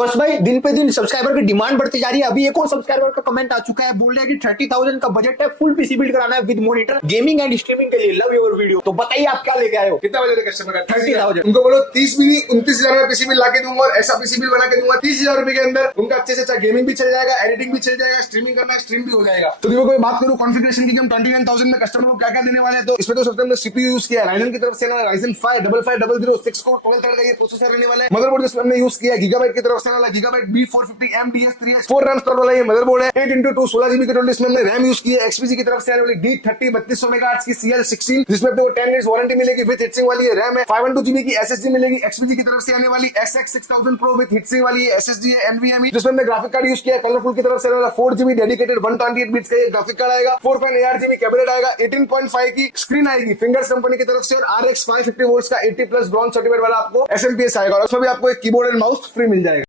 बस भाई दिन पे दिन सब्सक्राइबर की डिमांड बढ़ती जा रही है। अभी एक और सब्सक्राइबर का कमेंट आ चुका है, बोल रहे हैं कि 30,000 का बजट है, फुल पीसी बिल्ड कराना है with monitor, gaming and streaming के लिए। Love your video. तो बताइए आप क्या लेके आए हो? कितना बजट है कस्टमर का? 30,000। उनको बोलो 30 भी नहीं 29,000 में पीसी बिल ला के दूंगा और ऐसा पीसी बिल बना के दूंगा 30,000 रुपए के अंदर। उनका अच्छे से अच्छा गेमिंग भी चल जाएगा, एडिटिंग भी चल जाएगा, स्ट्रीमिंग करना है स्ट्रीम भी हो जाएगा। तो देखो कोई बात करूं कॉन्फ़िगरेशन की, हम 29,000 में कस्टमर को क्या क्या देने वाले हैं। तो इसमें तो सबसे हमने सीपीयू यूज किया है राइजन की तरफ से ना, राइजन 5 5500 6 कोर 12 थ्रेड का ये प्रोसेसर रहने वाला है। मदरबोर्ड जिसमें हमने यूज किया है गीगाबाइट की तरफ से वाला gigabyte B450M DS3H 4 RAM slot वाला ये मदरबोर्ड है। 8x2 16GB का टोटल इसमें हमने रैम यूज की है। एक्सपीजी की तरफ से आने वाली D30 3200 मेगाहर्ट्ज की CL16 जिसमें आपको 10 इयर्स वारंटी मिलेगी विद हीटसिंक वाली ये रैम है। 512GB की SSD मिलेगी। एक्सपीजी की तरफ से आने वाली SX6000 Pro विद हीटसिंक वाली ये SSD है NVMe जिसमें हमने ग्राफिक कार्ड यूज किया है। कलरफुल की तरफ से आने वाला 4GB डेडिकेटेड 128 बिट्स का ये ग्राफिक कार्ड आएगा। 4.8GB कैबिनेट आएगा। 18.5 की स्क्रीन आएगी फिंगर्स कंपनी की तरफ से और RX 550 वोल्ट्स का 80+ ब्रॉन्ज सर्टिफिकेट वाला आपको SMPS आएगा और उसमें भी आपको एक कीबोर्ड एंड माउस फ्री मिल जाएगा।